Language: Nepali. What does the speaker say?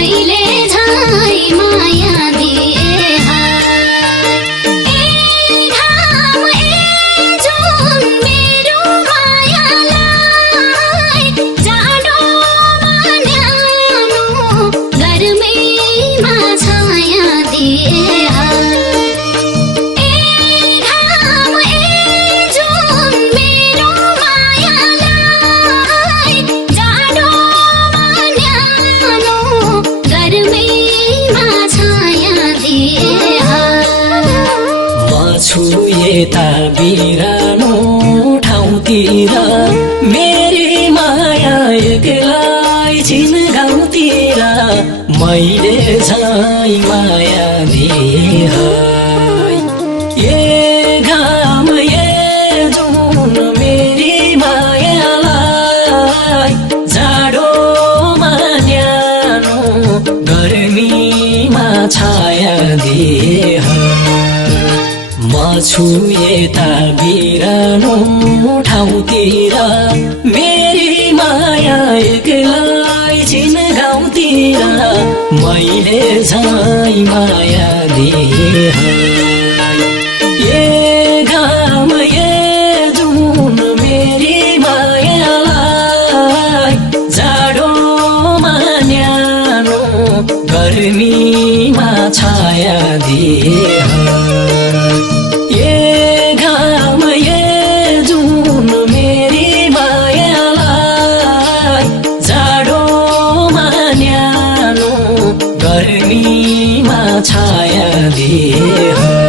मैले झै माया दिए ए घाम ए जुन मेरो मायालाई जाडोमा न्यानो गर्मीमा छाया दिए यता बिरानो ठाउँतिर मेरी माया एक्लै छिन गाउँतिर मैले झै माया दिए ए घाम ए जुन मेरी मायालाई जाडोमा न्यानो गर्मीमा छाया दिए म छु यता बिरानो ठाउँतिर मेरी माया एक्लै छिन गाउँतिर मैले झै माया दिए ए घाम ए जुन मेरी मायालाई जाडोमा न्यानो गर्मीमा छाया दिए गर्मीमा छाया दिए